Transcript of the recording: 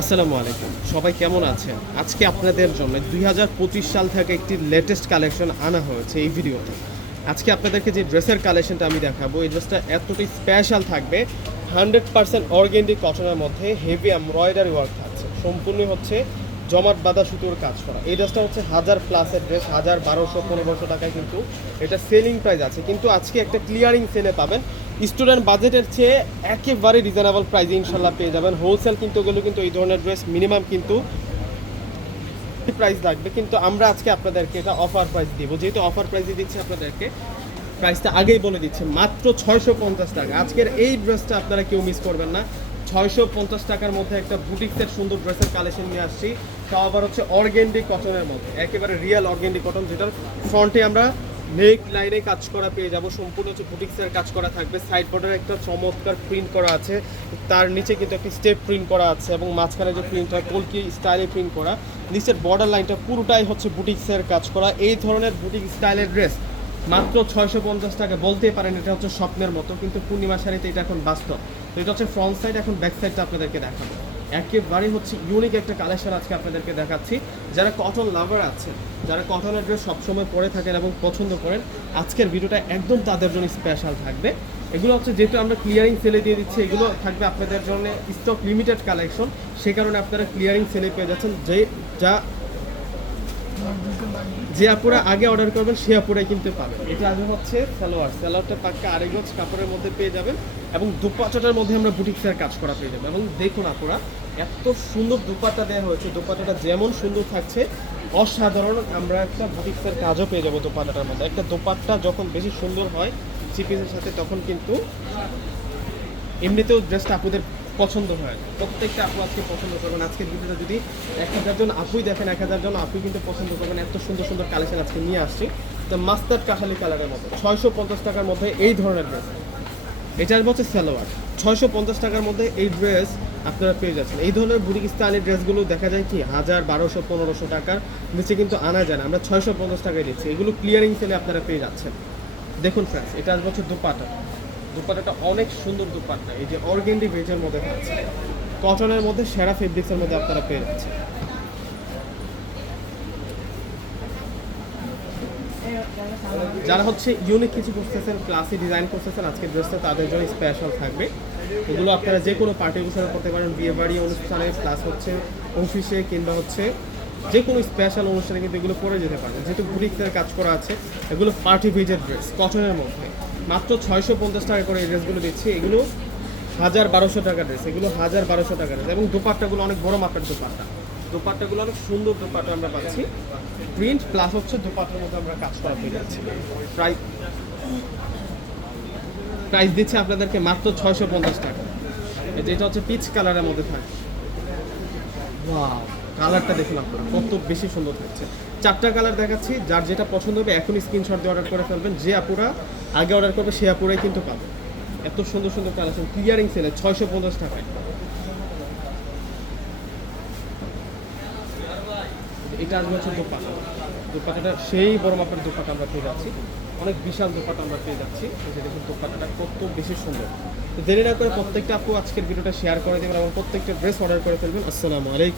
আসসালামু আলাইকুম। সবাই কেমন আছেন? আজকে আপনাদের জন্য দুই হাজার পঁচিশ সাল থেকে একটি লেটেস্ট কালেকশন আনা হয়েছে এই ভিডিওতে। আজকে আপনাদেরকে যে ড্রেসের কালেকশনটা আমি দেখাবো, এই ড্রেসটা এতটাই স্পেশাল থাকবে হান্ড্রেড পার্সেন্ট অর্গেন্ডিক কটনের মধ্যে হেভি এমব্রয়ডারি ওয়ার্ক থাকছে। সম্পূর্ণ হচ্ছে জমাট বাঁধা সুতোর কাজ করা। এই ড্রেসটা হচ্ছে হাজার প্লাসের ড্রেস হাজার বারোশো পনেরোশো টাকায় কিন্তু এটা সেলিং প্রাইস আছে। কিন্তু আজকে একটা ক্লিয়ারিং সেলে পাবেন স্টুডেন্ট বাজেটের চেয়ে একেবারে রিজনেবল প্রাইসে ইনশাল্লাহ পেয়ে যাবেন। হোলসেল কিন্তু গেলে কিন্তু এই ধরনের ড্রেস মিনিমাম কিন্তু প্রাইস লাগবে। কিন্তু আমরা আজকে আপনাদেরকে এটা অফার প্রাইস দিব। যেহেতু অফার প্রাইসে দিচ্ছি আপনাদেরকে প্রাইসটা আগেই বলে দিচ্ছে, মাত্র ছয়শো পঞ্চাশ টাকা। আজকের এই ড্রেসটা আপনারা কেউ মিস করবেন না। ছয়শো পঞ্চাশ টাকার মধ্যে একটা বুটিক্সের সুন্দর ড্রেসের কালেকশন নিয়ে আসছি। তাও আবার হচ্ছে অর্গেন্ডি কটনের মধ্যে। একেবারে রিয়েল অর্গেন্ডি কটন যেটার ফ্রন্টে আমরা নেক লাইনে কাজ করা পেয়ে যাব। সম্পূর্ণ হচ্ছে বুটিক্সের কাজ করা থাকবে। সাইড বর্ডারে একটা চমৎকার প্রিন্ট করা আছে। তার নিচে কিন্তু একটি স্টেপ প্রিন্ট করা আছে এবং মাঝখানে যে প্রিন্ট হয়, কলকি স্টাইলে প্রিন্ট করা। নিচের বর্ডার লাইনটা পুরোটাই হচ্ছে বুটিক্সের কাজ করা। এই ধরনের বুটিক স্টাইলের ড্রেস মাত্র ছয়শো পঞ্চাশ টাকা। বলতেই পারেন এটা হচ্ছে স্বপ্নের মতো, কিন্তু পূর্ণিমা শাড়িতে এটা এখন বাস্তব। তো এটা হচ্ছে ফ্রন্ট সাইড এখন ব্যাক সাইডটা আপনাদেরকে দেখাবো। একেবারে হচ্ছে ইউনিক একটা কালেকশন আজকে আপনাদেরকে দেখাচ্ছি। যারা কটন লাভার আছেন, যারা কটনের ড্রেস সবসময় পরে থাকেন এবং পছন্দ করেন, আজকের ভিডিওটা একদম তাদের জন্য স্পেশাল থাকবে। এগুলো হচ্ছে যেহেতু আমরা ক্লিয়ারিং সেলে দিয়ে দিচ্ছি, এগুলো থাকবে আপনাদের জন্য স্টক লিমিটেড কালেকশন সে কারণে আপনারা ক্লিয়ারিং সেলে পেয়ে যাচ্ছেন। যে যা যে আপুরা আগে অর্ডার করবেন, সে আপুরাই কিন্তু পাবেন এটা আগে হচ্ছে সালোয়ার। সালোয়ারটা পাক্কা আড়াই গজ কাপড়ের মধ্যে পেয়ে যাবেন এবং দুপাটাটার মধ্যে আমরা বুটিক্সের কাজ করা পেয়ে যাবেন। এবং দেখুন আপুরা, এত সুন্দর দুপাট্টা দেওয়া হয়েছে। দুপাট্টাটা যেমন সুন্দর থাকছে, অসাধারণ আমরা একটা বুটিক্সের কাজও পেয়ে যাব দোপাট্টাটার মধ্যে। একটা দোপাট্টা যখন বেশি সুন্দর হয় চিপিসের সাথে, তখন কিন্তু এমনিতেও ড্রেসটা আপুদের পছন্দ হয়। প্রত্যেকটা আপু আজকে পছন্দ করবেন। আজকের ভিডিওটা যদি এক হাজার জন আপুই দেখেন এক হাজার জন আপুই কিন্তু পছন্দ করবেন। এত সুন্দর সুন্দর কালেকশন আজকে নিয়ে আসছি। তো মাস্টার্ড কাশালি কালারের মতো ছয়শো পঞ্চাশ টাকার মধ্যে এই ধরনের ড্রেস এটার হচ্ছে সালোয়ার। ছয়শো পঞ্চাশ টাকার মধ্যে এই ড্রেস আপনারা পেয়ে যাচ্ছেন। এই ধরনের বুটিক ড্রেসগুলো দেখা যায় কি, হাজার, বারোশো, পনেরোশো টাকার নিচে কিন্তু আনা যায় না। আমরা ছয়শো পঞ্চাশ টাকায় দিচ্ছি। এগুলো ক্লিয়ারিং সেলে আপনারা পেয়ে যাচ্ছেন। দেখুন ফ্রেন্ডস এটা আসবে হচ্ছে দুপাটা। দুপাটাটা অনেক সুন্দর দুপাট্টা এই যে অর্গেন্ডি বেজের মধ্যে থাকছে। কটনের মধ্যে সেরা ফেব্রিক্সের মধ্যে আপনারা পেয়ে যাচ্ছেন। যারা হচ্ছে ইউনিক কিছু করতেছেন ক্লাসি ডিজাইন করতেছেন, আজকের ড্রেসটা তাদের জন্য স্পেশাল থাকবে। এগুলো আপনারা যে কোনো পার্টি অনুষ্ঠানে করতে পারেন, বিয়ে বাড়ি অনুষ্ঠানে ক্লাস হচ্ছে অফিসে কিংবা হচ্ছে যে কোনো স্পেশাল অনুষ্ঠানে কিন্তু এগুলো পরে যেতে পারবেন। যেহেতু বুটিক্সের কাজ করা আছে, এগুলো পার্টি ভিজের ড্রেস কটনের মধ্যে। মাত্র ছয়শো পঞ্চাশ টাকা করে ড্রেসগুলো দিচ্ছি। এগুলো হাজার বারোশো টাকা ড্রেস। এগুলো হাজার বারোশো টাকা ড্রেস। এবং দোপাট্টাগুলো অনেক বড় মাপের দোপাট্টা। দোপাট্টাগুলো অনেক সুন্দর দোপাট্টা আমরা পাচ্ছি। প্রিন্ট প্লাস হচ্ছে দোপাট্টার মধ্যে আমরা কাজ করা পেয়ে যাচ্ছি। প্রাইস প্রাইস দিচ্ছে আপনাদেরকে মাত্র ছয়শো পঞ্চাশ টাকা। যেটা হচ্ছে পিচ কালারের মধ্যে থাকে। কালারটা দেখুন আপনারা কত বেশি সুন্দর থাকছে। চারটা কালার দেখাচ্ছি, যার যেটা পছন্দ হবে এখনই স্ক্রিনশট দিয়ে অর্ডার করে ফেলবেন। যে আপুরা আগে অর্ডার করবে, সে আপুরাই কিন্তু পাবে। এত সুন্দর সুন্দর কালেকশন ক্লিয়ারিং সেলে ছয়শো পঞ্চাশ টাকায়। এটা আসবে হচ্ছে দোপাটা দোপাটাটা সেই বড় মাপের দোপাটা আমরা পেয়ে যাচ্ছি। অনেক বিশাল দোপাটা আমরা পেয়ে যাচ্ছি। যে দেখুন দোপাটাটা কত বেশি সুন্দর। দেরি না করে প্রত্যেকটা আপু আজকের ভিডিওটা শেয়ার করে দেবেন এবং প্রত্যেকটা ড্রেস অর্ডার করে ফেলবেন। আসসালামু আলাইকুম।